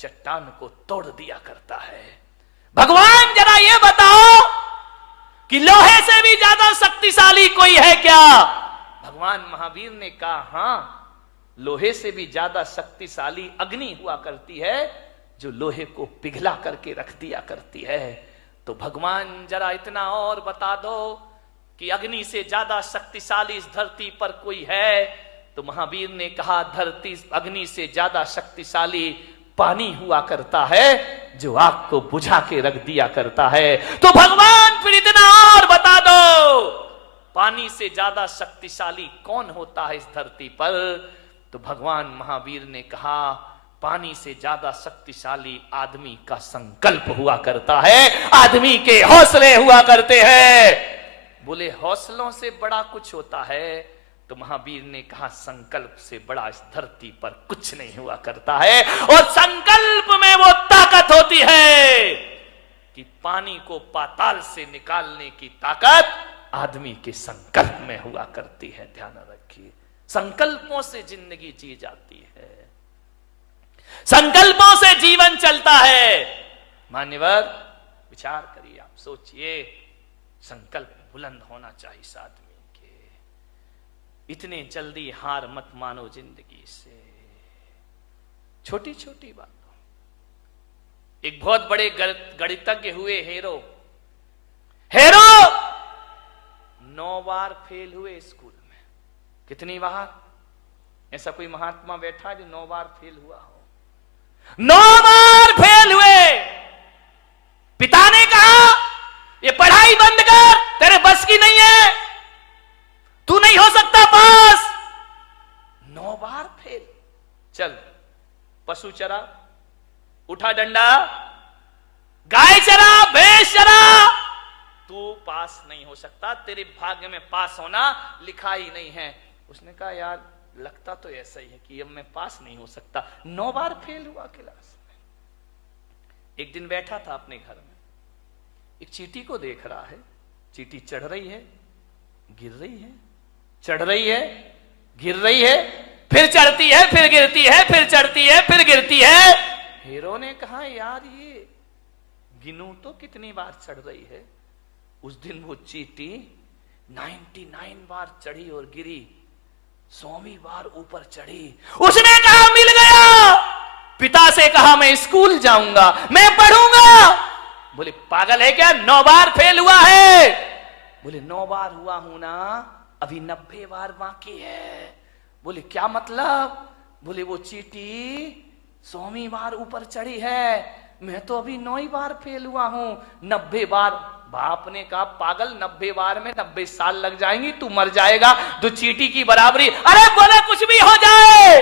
चट्टान को तोड़ दिया करता है। भगवान जरा ये बताओ कि लोहे से भी ज्यादा शक्तिशाली कोई है क्या? भगवान महावीर ने कहा हां, लोहे से भी ज्यादा शक्तिशाली अग्नि हुआ करती है जो लोहे को पिघला करके रख दिया करती है। तो भगवान जरा इतना और बता दो कि अग्नि से ज्यादा शक्तिशाली इस धरती पर कोई है? तो महावीर ने कहा धरती अग्नि से ज्यादा शक्तिशाली पानी हुआ करता है जो आग को बुझा के रख दिया करता है। तो भगवान फिर इतना और बता दो, पानी से ज्यादा शक्तिशाली कौन होता है इस धरती पर? तो भगवान महावीर ने कहा पानी से ज्यादा शक्तिशाली आदमी का संकल्प हुआ करता है, आदमी के हौसले हुआ करते हैं। बोले हौसलों से बड़ा कुछ होता है? तो महावीर ने कहा संकल्प से बड़ा इस धरती पर कुछ नहीं हुआ करता है। और संकल्प में वो ताकत होती है कि पानी को पाताल से निकालने की ताकत आदमी के संकल्प में हुआ करती है। ध्यान रखिए, संकल्पों से जिंदगी जी जाती है, संकल्पों से जीवन चलता है। मान्यवर विचार करिए, आप सोचिए, संकल्प बुलंद होना चाहिए इस आदमी के। इतने जल्दी हार मत मानो जिंदगी से, छोटी छोटी बातों। एक बहुत बड़े गणितज्ञ हुए हेरो 9 बार फेल हुए स्कूल में। कितनी बार? ऐसा कोई महात्मा बैठा जो 9 बार फेल हुआ हो? 9 बार फेल हुए। पिता ने कहा ये पढ़ाई बंद कर, तेरे बस की नहीं है, तू नहीं हो सकता पास। 9 बार फेल। चल पशु चरा, उठा डंडा, गाय चरा, भैंस चरा, तू पास नहीं हो सकता, तेरे भाग्य में पास होना लिखा ही नहीं है। उसने कहा यार लगता तो ऐसा ही है कि अब मैं पास नहीं हो सकता। 9 बार फेल हुआ क्लास में। एक दिन बैठा था अपने घर में, एक चींटी को देख रहा है। चींटी चढ़ रही है, गिर रही है, चढ़ रही है, गिर रही है, फिर चढ़ती है, फिर गिरती है, फिर चढ़ती है, फिर गिरती है। हीरो ने कहा यार ये गिनूं तो कितनी बार चढ़ रही है। उस दिन वो चींटी 99 बार चढ़ी और गिरी, 100वीं बार ऊपर चढ़ी। उसने कहा मिल गया। पिता से कहा मैं स्कूल जाऊंगा, मैं पढ़ूंगा। बोले पागल है क्या, 9 बार फेल हुआ है? बोले 9 बार हुआ हूं ना, अभी 90 बार बाकी है। बोले क्या मतलब? बोले वो चींटी 100वीं बार ऊपर चढ़ी है, मैं तो अभी 9 ही बार फेल हुआ हूं, 90 बार। बाप ने कहा पागल 90 बार में 90 साल लग जाएंगी, तू मर जाएगा, तो चींटी की बराबरी। अरे बोले कुछ भी हो जाए,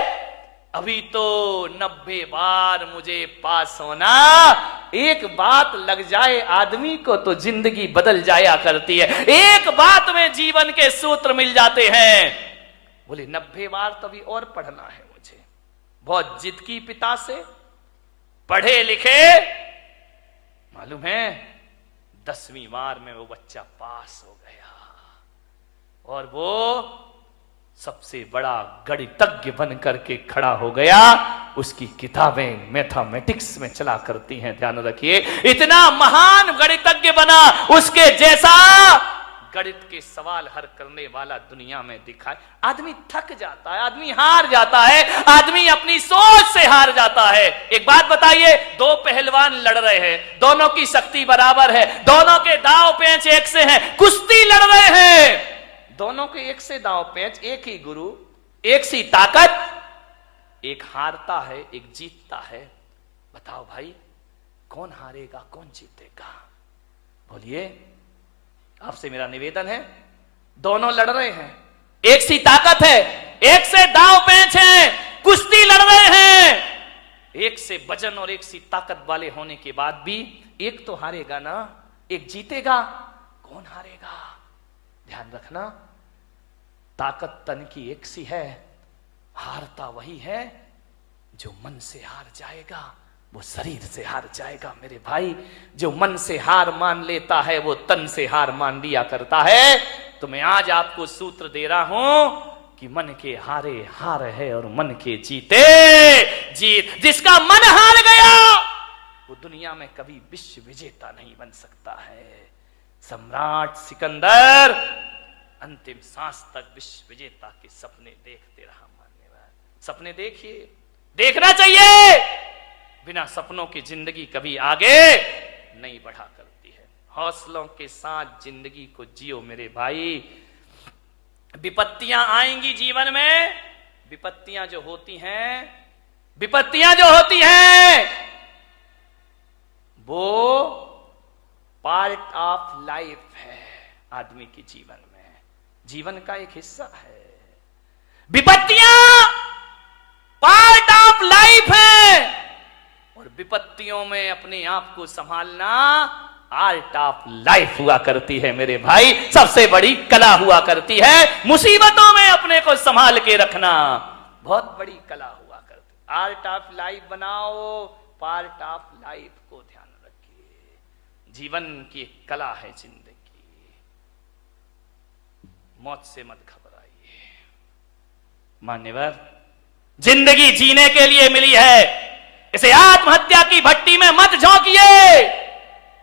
अभी तो 90 बार मुझे पास होना। एक बात लग जाए आदमी को तो जिंदगी बदल जाया करती है, एक बात में जीवन के सूत्र मिल जाते हैं। बोले 90 बार तो अभी और पढ़ना है मुझे। बहुत जिद की पिता से, पढ़े लिखे, मालूम है 10वीं बार में वो बच्चा पास हो गया और वो सबसे बड़ा गणितज्ञ बन करके खड़ा हो गया। उसकी किताबें मैथमेटिक्स में चला करती हैं। ध्यान रखिए, इतना महान गणितज्ञ बना, उसके जैसा गणित के सवाल हल करने वाला दुनिया में दिखाए। आदमी थक जाता है, आदमी हार जाता है, आदमी अपनी सोच से हार जाता है। एक बात बताइए, 2 पहलवान लड़ रहे हैं, दोनों की शक्ति बराबर है, दोनों के दांव पेंच एक से हैं, कुश्ती लड़ रहे हैं, दोनों के एक से दांव पेंच, एक ही गुरु, एक सी ताकत, एक हारता है, एक जीतता है। बताओ भाई कौन हारेगा, कौन जीतेगा? बोलिए, आपसे मेरा निवेदन है, दोनों लड़ रहे हैं, एक सी ताकत है, एक से दांव पेंच है, कुश्ती लड़ रहे हैं। एक से वजन और एक सी ताकत वाले होने के बाद भी एक तो हारेगा ना, एक जीतेगा। कौन हारेगा? ध्यान रखना, ताकत तन की एक सी है, हारता वही है जो मन से हार जाएगा, वो शरीर से हार जाएगा। मेरे भाई, जो मन से हार मान लेता है वो तन से हार मान लिया करता है। तो मैं आज आपको सूत्र दे रहा हूं कि मन के हारे हार है और मन के जीते जीत। जिसका मन हार गया वो दुनिया में कभी विश्व विजेता नहीं बन सकता है। सम्राट सिकंदर अंतिम सांस तक विश्व विजेता के सपने देखते रहा। मान्यवर, सपने देखिए, देखना चाहिए। बिना सपनों की जिंदगी कभी आगे नहीं बढ़ा करती है। हौसलों के साथ जिंदगी को जियो मेरे भाई। विपत्तियां आएंगी जीवन में, विपत्तियां जो होती हैं वो पार्ट ऑफ लाइफ है आदमी के जीवन में, जीवन का एक हिस्सा है। विपत्तियां पार्ट ऑफ लाइफ है और विपत्तियों में अपने आप को संभालना आर्ट ऑफ लाइफ हुआ करती है मेरे भाई। सबसे बड़ी कला हुआ करती है मुसीबतों में अपने को संभाल के रखना, बहुत बड़ी कला हुआ करती। आर्ट ऑफ लाइफ बनाओ, पार्ट ऑफ लाइफ को ध्यान रखिए। जीवन की एक कला है जिंदगी, मौत से मत घबराइए। मान्यवर, जिंदगी जीने के लिए मिली है, इसे आत्महत्या की भट्टी में मत झोंकिए।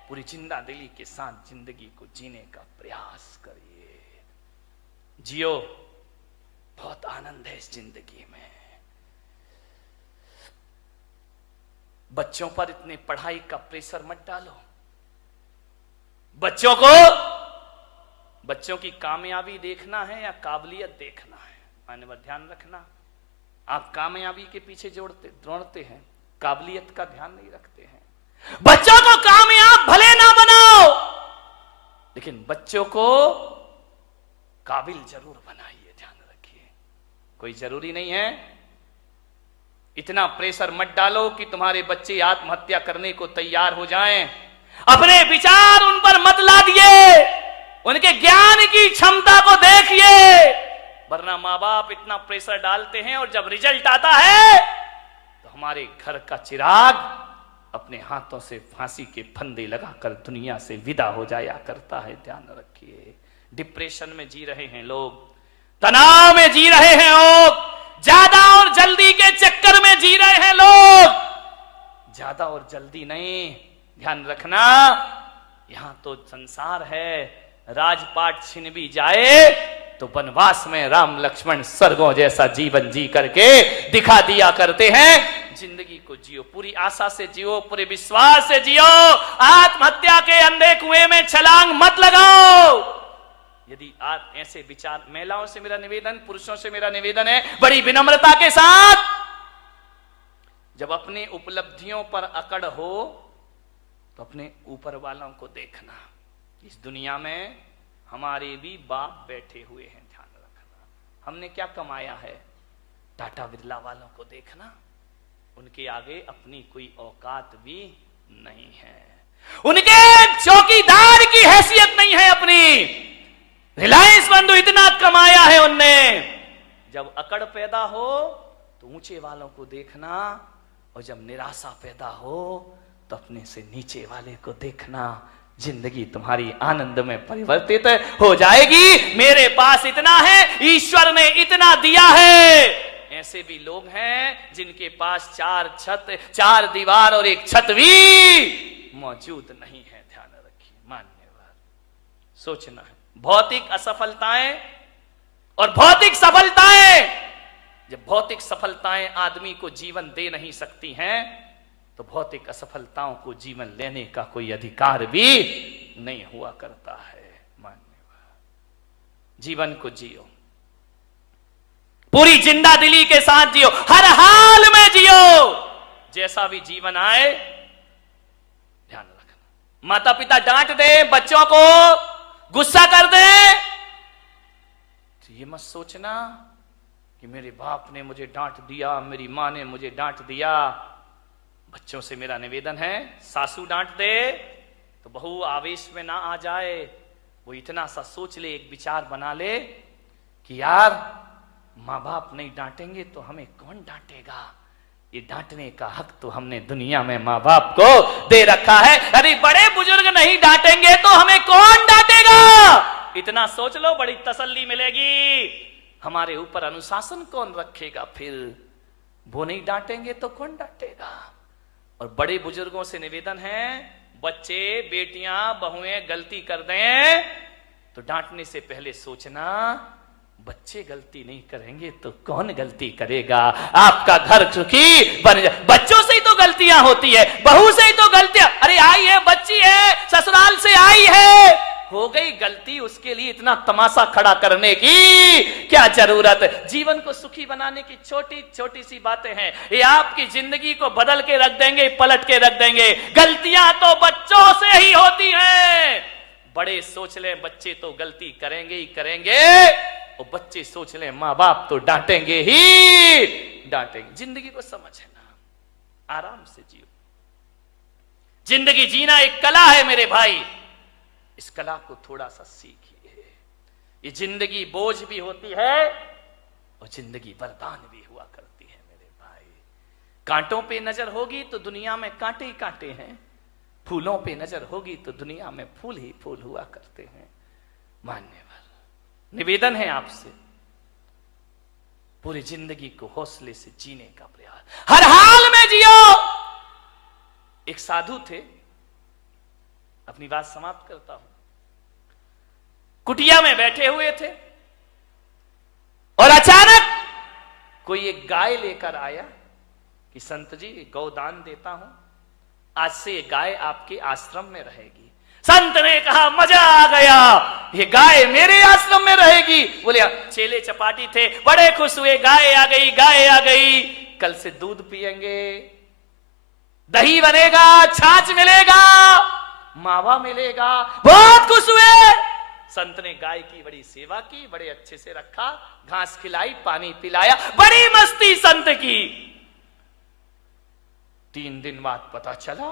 पूरी जिंदा दिली के साथ जिंदगी को जीने का प्रयास करिए। जियो, बहुत आनंद है इस जिंदगी में। बच्चों पर इतने पढ़ाई का प्रेशर मत डालो। बच्चों की कामयाबी देखना है या काबिलियत देखना है। मान्यवर, ध्यान रखना, आप कामयाबी के पीछे दौड़ते हैं, काबिलियत का ध्यान नहीं रखते हैं। बच्चों को कामयाब भले ना बनाओ, लेकिन बच्चों को काबिल जरूर बनाइए। ध्यान रखिए, कोई जरूरी नहीं है इतना प्रेशर मत डालो कि तुम्हारे बच्चे आत्महत्या करने को तैयार हो जाएं। अपने विचार उन पर मत लादिए, उनके ज्ञान की क्षमता को देखिए। वरना माँ बाप इतना प्रेशर डालते हैं और जब रिजल्ट आता है तो हमारे घर का चिराग अपने हाथों से फांसी के फंदे लगाकर दुनिया से विदा हो जाया करता है। ध्यान रखिए, डिप्रेशन में जी रहे हैं लोग, तनाव में जी रहे हैं लोग, ज्यादा और जल्दी के चक्कर में जी रहे हैं लोग। ज्यादा और जल्दी नहीं, ध्यान रखना, यहां तो संसार है। राजपाट छिन भी जाए तो वनवास में राम लक्ष्मण स्वर्गों जैसा जीवन जी करके दिखा दिया करते हैं। जिंदगी को जियो, पूरी आशा से जियो, पूरे विश्वास से जियो। आत्महत्या के अंधे कुएं में छलांग मत लगाओ। यदि आप ऐसे विचार, महिलाओं से मेरा निवेदन, पुरुषों से मेरा निवेदन है बड़ी विनम्रता के साथ, जब अपनी उपलब्धियों पर अकड़ हो तो अपने ऊपर वालों को देखना। इस दुनिया में हमारे भी बाप बैठे हुए हैं, ध्यान रखना। हमने क्या कमाया है, टाटा बिरला वालों को देखना, उनके आगे अपनी कोई औकात भी नहीं है, उनके चौकीदार की हैसियत नहीं है अपनी। रिलायंस बंधु इतना कमाया है उनने। जब अकड़ पैदा हो तो ऊंचे वालों को देखना, और जब निराशा पैदा हो तो अपने से नीचे वाले को देखना। जिंदगी तुम्हारी आनंद में परिवर्तित हो जाएगी। मेरे पास इतना है, ईश्वर ने इतना दिया है। ऐसे भी लोग हैं जिनके पास 4 छत, 4 दीवार और 1 छत भी मौजूद नहीं है। ध्यान रखिए, मान्यवर, सोचना है। भौतिक असफलताएं और भौतिक सफलताएं, जब भौतिक सफलताएं आदमी को जीवन दे नहीं सकती हैं तो भौतिक असफलताओं को जीवन लेने का कोई अधिकार भी नहीं हुआ करता है। मान्यवर, जीवन को जियो, पूरी जिंदा दिली के साथ जियो, हर हाल में जियो। जैसा भी जीवन आए, ध्यान रखना। माता पिता डांट दे बच्चों को, गुस्सा कर दे, तो ये मत सोचना कि मेरे बाप ने मुझे डांट दिया, मेरी मां ने मुझे डांट दिया। बच्चों से मेरा निवेदन है, सासू डांट दे तो बहू आवेश में ना आ जाए। वो इतना सा सोच ले, एक विचार बना ले कि यार माँ बाप नहीं डांटेंगे तो हमें कौन डांटेगा। ये डांटने का हक तो हमने दुनिया में माँ बाप को दे रखा है। अरे बड़े बुजुर्ग नहीं डांटेंगे तो हमें कौन डांटेगा। इतना सोच लो, बड़ी तसल्ली मिलेगी। हमारे ऊपर अनुशासन कौन रखेगा? फिर वो नहीं डांटेंगे तो कौन डांटेगा? और बड़े बुजुर्गों से निवेदन है, बच्चे बेटियां बहुएं गलती कर दें तो डांटने से पहले सोचना, बच्चे गलती नहीं करेंगे तो कौन गलती करेगा? आपका घर सुखी बन जाए। बच्चों से ही तो गलतियां होती है, बहू से ही तो गलतियां। अरे आई है, बच्ची है, ससुराल से आई है, हो गई गलती, उसके लिए इतना तमाशा खड़ा करने की क्या जरूरत? जीवन को सुखी बनाने की छोटी छोटी सी बातें हैं, ये आपकी जिंदगी को बदल के रख देंगे, पलट के रख देंगे। गलतियां तो बच्चों से ही होती हैं। बड़े सोच लें बच्चे तो गलती करेंगे ही करेंगे, और बच्चे सोच लें मां बाप तो डांटेंगे ही डांटेंगे। जिंदगी को समझना, आराम से जियो। जिंदगी जीना एक कला है मेरे भाई, इस कला को थोड़ा सा सीखिए। ये जिंदगी बोझ भी होती है और जिंदगी वरदान भी हुआ करती है मेरे भाई। कांटों पे नजर होगी तो दुनिया में कांटे ही कांटे हैं, फूलों पे नजर होगी तो दुनिया में फूल ही फूल हुआ करते हैं। मान्यवर, निवेदन है आपसे, पूरी जिंदगी को हौसले से जीने का प्रयास, हर हाल में जियो। एक साधु थे, अपनी बात समाप्त करता हूं। कुटिया में बैठे हुए थे और अचानक कोई एक गाय लेकर आया कि संत जी गौदान देता हूं, आज से ये गाय आपके आश्रम में रहेगी। संत ने कहा मजा आ गया, ये गाय मेरे आश्रम में रहेगी। बोले चेले चपाटी थे, बड़े खुश हुए, गाय आ गई, गाय आ गई, कल से दूध पिएंगे, दही बनेगा, छाछ मिलेगा, मावा मिलेगा। बहुत खुश हुए। संत ने गाय की बड़ी सेवा की, बड़े अच्छे से रखा, घास खिलाई, पानी पिलाया, बड़ी मस्ती संत की। 3 दिन बाद पता चला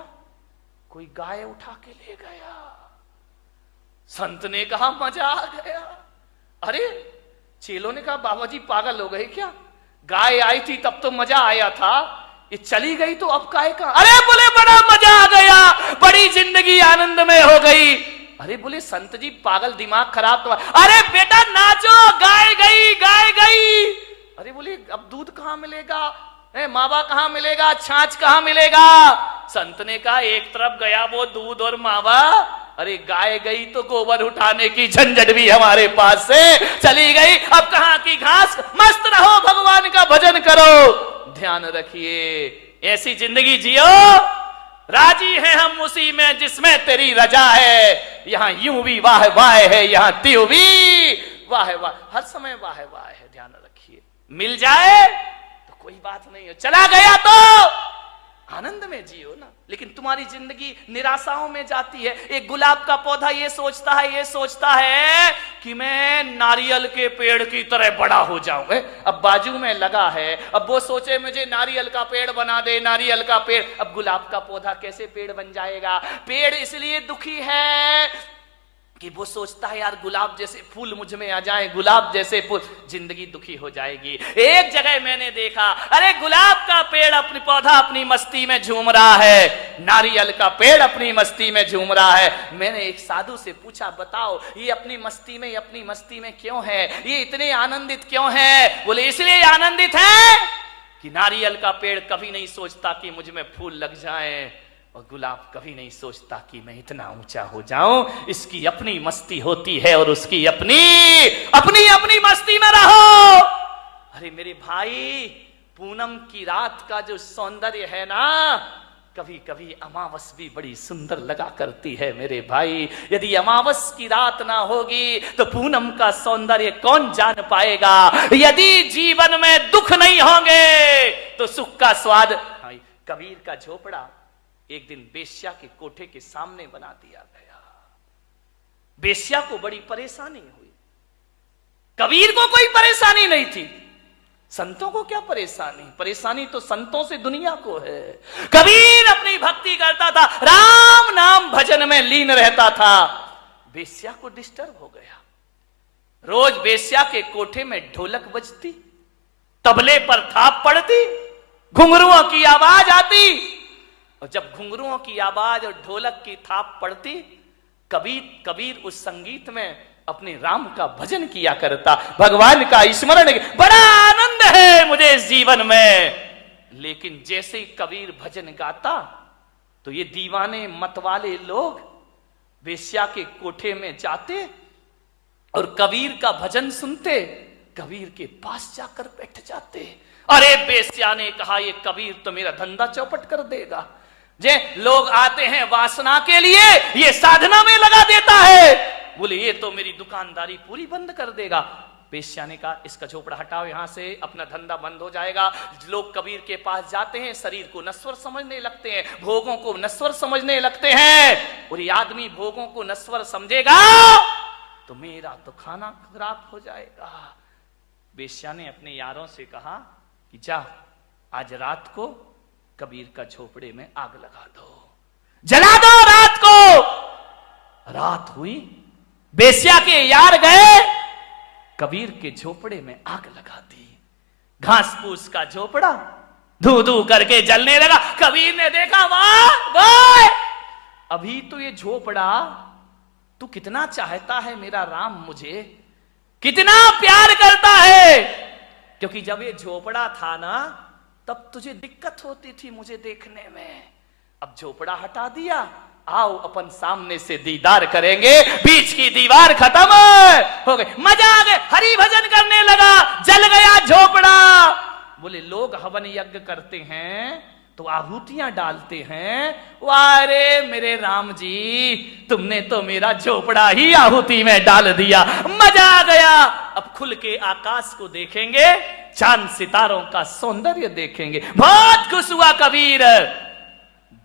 कोई गाय उठा के ले गया। संत ने कहा मजा आ गया। अरे चेलों ने कहा बाबा जी पागल हो गए क्या? गाय आई थी तब तो मजा आया था, ये चली गई तो अब गाय कहां? अरे बोले बड़ा मजा आ गया, बड़ी जिंदगी आनंद में हो गई। अरे बोले संत जी पागल, दिमाग खराब तो। अरे बेटा नाचो, गाय गई, गाय गई। अरे बोले अब दूध कहां मिलेगा, मावा कहां मिलेगा, छाछ कहां मिलेगा? संत ने कहा एक तरफ गया वो दूध और मावा, अरे गाय गई तो गोबर उठाने की झंझट भी हमारे पास से चली गई। अब कहां की घास? मस्त रहो, भगवान का भजन करो, ध्यान रखिए। ऐसी जिंदगी जियो, राजी हैं हम उसी में जिसमें तेरी रजा है। यहां यूं भी वाह वाह है, यहां त्यों भी वाह वाह, हर समय वाह वाह है, ध्यान रखिए। मिल जाए तो कोई बात नहीं है, चला गया तो आनंद में जियो ना। लेकिन तुम्हारी जिंदगी निराशाओं में जाती है। एक गुलाब का पौधा ये सोचता है कि मैं नारियल के पेड़ की तरह बड़ा हो जाऊं। अब बाजू में लगा है, अब वो सोचे मुझे नारियल का पेड़ बना दे, नारियल का पेड़। अब गुलाब का पौधा कैसे पेड़ बन जाएगा? पेड़ इसलिए दुखी है कि वो सोचता है यार गुलाब जैसे फूल मुझ में आ जाए, गुलाब जैसे फूल। जिंदगी दुखी हो जाएगी। एक जगह मैंने देखा, अरे गुलाब का पेड़ अपनी पौधा अपनी मस्ती में झूम रहा है, नारियल का पेड़ अपनी मस्ती में झूम रहा है। मैंने एक साधु से पूछा बताओ ये अपनी मस्ती में क्यों है, ये इतने आनंदित क्यों है? बोले इसलिए आनंदित है कि नारियल का पेड़ कभी नहीं सोचता कि मुझ में फूल लग जाए, और गुलाब कभी नहीं सोचता कि मैं इतना ऊंचा हो जाऊं। इसकी अपनी मस्ती होती है और उसकी अपनी मस्ती में रहो। अरे मेरे भाई, पूनम की रात का जो सौंदर्य है ना, कभी कभी अमावस भी बड़ी सुंदर लगा करती है मेरे भाई। यदि अमावस की रात ना होगी तो पूनम का सौंदर्य कौन जान पाएगा? यदि जीवन में दुख नहीं होंगे तो सुख का स्वाद। कबीर का झोपड़ा एक दिन बेश्या के कोठे के सामने बना दिया गया। बेश्या को बड़ी परेशानी हुई, कबीर को कोई परेशानी नहीं थी। संतों को क्या परेशानी? परेशानी तो संतों से दुनिया को है। कबीर अपनी भक्ति करता था, राम नाम भजन में लीन रहता था। बेश्या को डिस्टर्ब हो गया। रोज बेश्या के कोठे में ढोलक बजती, तबले पर थाप पड़ती, घुंघरुओं की आवाज आती, और जब घुंघरुओं की आवाज और ढोलक की थाप पड़ती, कबीर उस संगीत में अपने राम का भजन किया करता, भगवान का स्मरण, बड़ा आनंद है मुझे इस जीवन में। लेकिन जैसे ही कबीर भजन गाता तो ये दीवाने मत वाले लोग वेश्या के कोठे में जाते और कबीर का भजन सुनते, कबीर के पास जाकर बैठ जाते। अरे वेश्या ने कहा ये कबीर तो मेरा धंधा चौपट कर देगा। जे लोग आते हैं वासना के लिए, ये साधना में लगा देता है। बोले ये तो मेरी दुकानदारी पूरी बंद कर देगा। वेश्या ने कहा इसका झोपड़ा हटाओ यहां से, अपना धंधा बंद हो जाएगा। लोग कबीर के पास जाते हैं, शरीर को नश्वर समझने लगते हैं, भोगों को नश्वर समझने लगते हैं। और ये आदमी भोगों को नश्वर समझेगा तो मेरा तो खाना खराब हो जाएगा। वेश्या ने अपने यारों से कहा कि जा आज रात को कबीर का झोपड़े में आग लगा दो, जला दो रात को। रात हुई, वेश्या के यार गए, कबीर के झोपड़े में आग लगा दी। घास फूस का झोपड़ा धू धू करके जलने लगा। कबीर ने देखा वाह वाह, अभी तो ये झोपड़ा तू कितना चाहता है मेरा राम, मुझे कितना प्यार करता है। क्योंकि जब ये झोपड़ा था ना तब तुझे दिक्कत होती थी मुझे देखने में, अब झोपड़ा हटा दिया, आओ अपन सामने से दीदार करेंगे। बीच की दीवार खत्म हो गई, मजा आ गया, हरि भजन करने लगा, जल गया झोपड़ा। बोले लोग हवन यज्ञ करते हैं तो आहुतियां डालते हैं, वारे मेरे राम जी तुमने तो मेरा झोपड़ा ही आहुति में डाल दिया, मजा आ गया। अब खुल के आकाश को देखेंगे, चांद सितारों का सौंदर्य देखेंगे। बहुत खुश हुआ कबीर।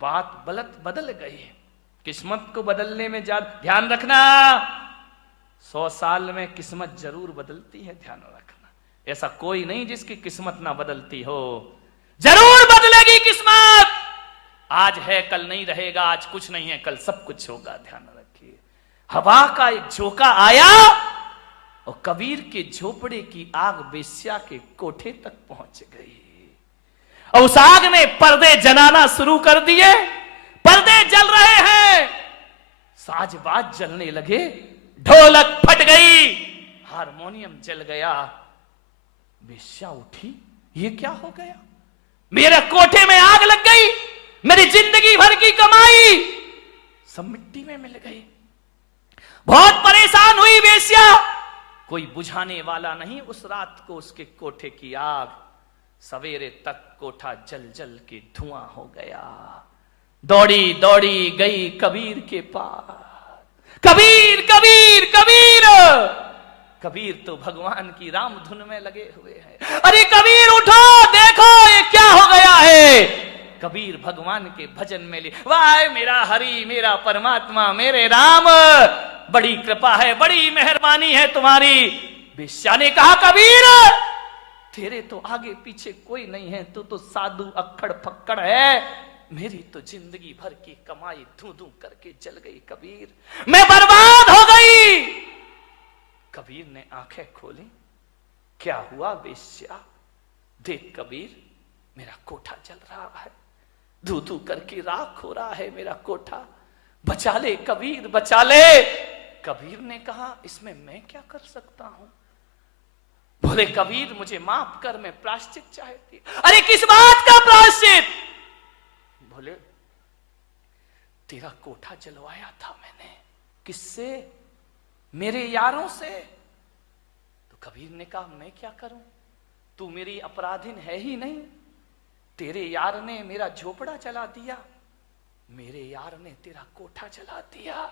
बात बदल गई। किस्मत को बदलने में ज्यादा ध्यान रखना, 100 साल में किस्मत जरूर बदलती है, ध्यान रखना। ऐसा कोई नहीं जिसकी किस्मत ना बदलती हो, जरूर बदलेगी किस्मत। आज है कल नहीं रहेगा, आज कुछ नहीं है कल सब कुछ होगा, ध्यान रखिए। हवा का एक झोंका आया और कबीर के झोपड़े की आग वेश्या के कोठे तक पहुंच गई। और उस आग ने पर्दे जलाना शुरू कर दिए, पर्दे जल रहे हैं, साजबाज जलने लगे, ढोलक फट गई, हारमोनियम जल गया। वेश्या उठी, ये क्या हो गया, मेरे कोठे में आग लग गई, मेरी जिंदगी भर की कमाई सब मिट्टी में मिल गई। बहुत परेशान हुई वेश्या, कोई बुझाने वाला नहीं उस रात को उसके कोठे की आग। सवेरे तक कोठा जल जल के धुआं हो गया। दौड़ी दौड़ी गई कबीर के पास, कबीर कबीर कबीर। कबीर तो भगवान की राम धुन में लगे हुए हैं। अरे कबीर उठो, देखो ये क्या हो गया है। कबीर भगवान के भजन में ले, वाह मेरा हरि, मेरा परमात्मा, मेरे राम, बड़ी कृपा है, बड़ी मेहरबानी है तुम्हारी। वेश्या ने कहा कबीर तेरे तो आगे पीछे कोई नहीं है, तू तो साधु अक्खड़ फक्कड़ है, मेरी तो जिंदगी भर की कमाई धू धू करके जल गई कबीर, मैं बर्बाद हो गई। कबीर ने आंखें खोली, क्या हुआ वेश्या, देख कबीर मेरा कोठा जल रहा है, धू धू करके राख हो रहा है मेरा कोठा, बचा ले कबीर बचा ले। कबीर ने कहा इसमें मैं क्या कर सकता हूं। बोले कबीर मुझे माफ कर, मैं प्रायश्चित चाहती। अरे किस बात का प्रायश्चित। बोले तेरा कोठा जलवाया था मैंने, किससे, मेरे यारों से। तो कबीर ने कहा मैं क्या करूं, तू मेरी अपराधीन है ही नहीं, तेरे यार ने मेरा झोपड़ा जला दिया, मेरे यार ने तेरा कोठा जला दिया,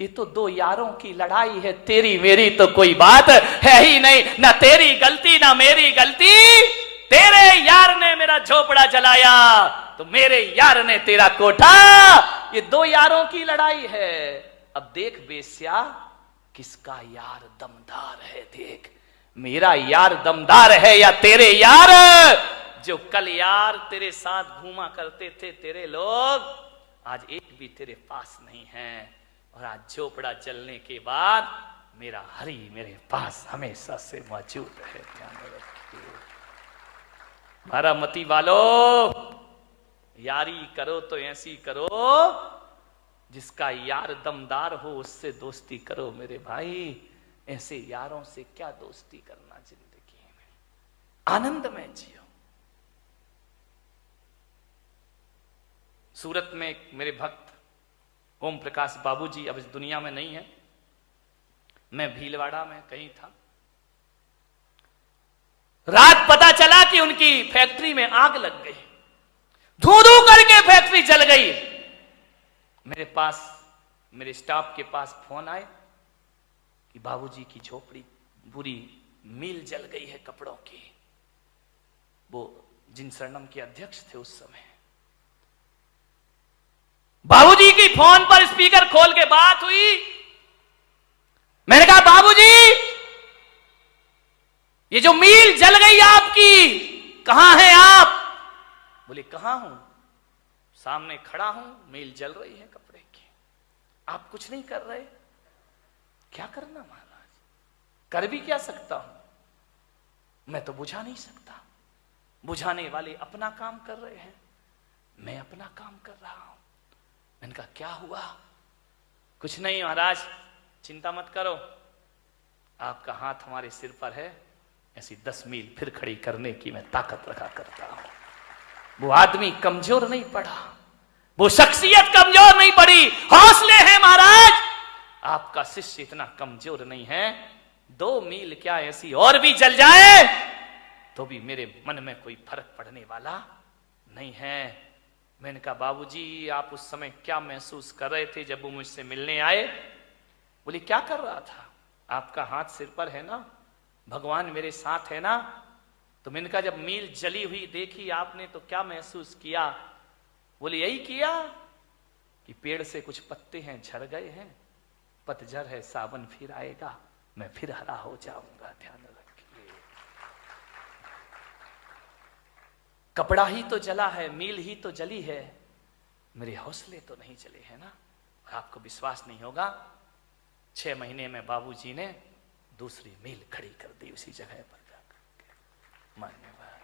ये तो दो यारों की लड़ाई है, तेरी मेरी तो कोई बात है ही नहीं, ना तेरी गलती ना मेरी गलती, तेरे यार ने मेरा झोपड़ा जलाया तो मेरे यार ने तेरा कोठा, ये दो यारों की लड़ाई है। अब देख वेश्या किसका यार दमदार है, देख मेरा यार दमदार है या तेरे यार, जो कल यार तेरे साथ घूमा करते थे तेरे लोग, आज एक भी तेरे पास नहीं है, और आज झोपड़ा जलने के बाद मेरा हरि मेरे पास हमेशा से मौजूद है। बारामती वालों, यारी करो तो ऐसी करो जिसका यार दमदार हो, उससे दोस्ती करो मेरे भाई। ऐसे यारों से क्या दोस्ती करना जिंदगी में, आनंद में जियो। सूरत में एक मेरे भक्त ओम प्रकाश बाबूजी अब इस दुनिया में नहीं है, मैं भीलवाड़ा में कहीं था, रात पता चला कि उनकी फैक्ट्री में आग लग गई, धू धू करके फैक्ट्री जल गई। मेरे पास, मेरे स्टाफ के पास फोन आए कि बाबूजी की झोपड़ी पूरी मिल जल गई है कपड़ों की। वो जिन शरणम के अध्यक्ष थे उस समय, बाबूजी की फोन पर स्पीकर खोल के बात हुई। मैंने कहा बाबूजी ये जो मिल जल गई आपकी, कहां हैं आप? बोले कहां हूं, सामने खड़ा हूं, मिल जल रही है कपड़े की, आप कुछ नहीं कर रहे। क्या करना महाराज, कर भी क्या सकता हूं, मैं तो बुझा नहीं सकता। बुझाने वाले अपना काम कर रहे हैं, मैं अपना काम कर रहा हूं। मैंने कहा क्या हुआ? कुछ नहीं महाराज, चिंता मत करो, आपका हाथ हमारे सिर पर है, ऐसी 10 मील फिर खड़ी करने की मैं ताकत रखा करता हूं। वो आदमी कमजोर नहीं पड़ा, वो शख्सियत कमजोर नहीं पड़ी, हौसले हैं महाराज। आपका शिष्य इतना कमजोर नहीं है, 2 मील क्या ऐसी और भी जल जाए तो भी मेरे मन में कोई फर्क पड़ने वाला नहीं है। मैंने कहा बाबूजी आप उस समय क्या महसूस कर रहे थे जब वो मुझसे मिलने आए? बोले क्या कर रहा था, आपका हाथ सिर पर है ना, भगवान मेरे साथ है ना। तो मैंने कहा जब मील जली हुई देखी आपने तो क्या महसूस किया? बोले यही किया कि पेड़ से कुछ पत्ते हैं झड़ गए हैं, पतझड़ है, सावन फिर आएगा, मैं फिर हरा हो जाऊंगा। ध्यान रखिए, कपड़ा ही तो जला है, मील ही तो जली है, मेरे हौसले तो नहीं जले हैं ना। और आपको विश्वास नहीं होगा, 6 महीने में बाबूजी ने दूसरी मील खड़ी कर दी उसी जगह पर जाकर। मान्यवर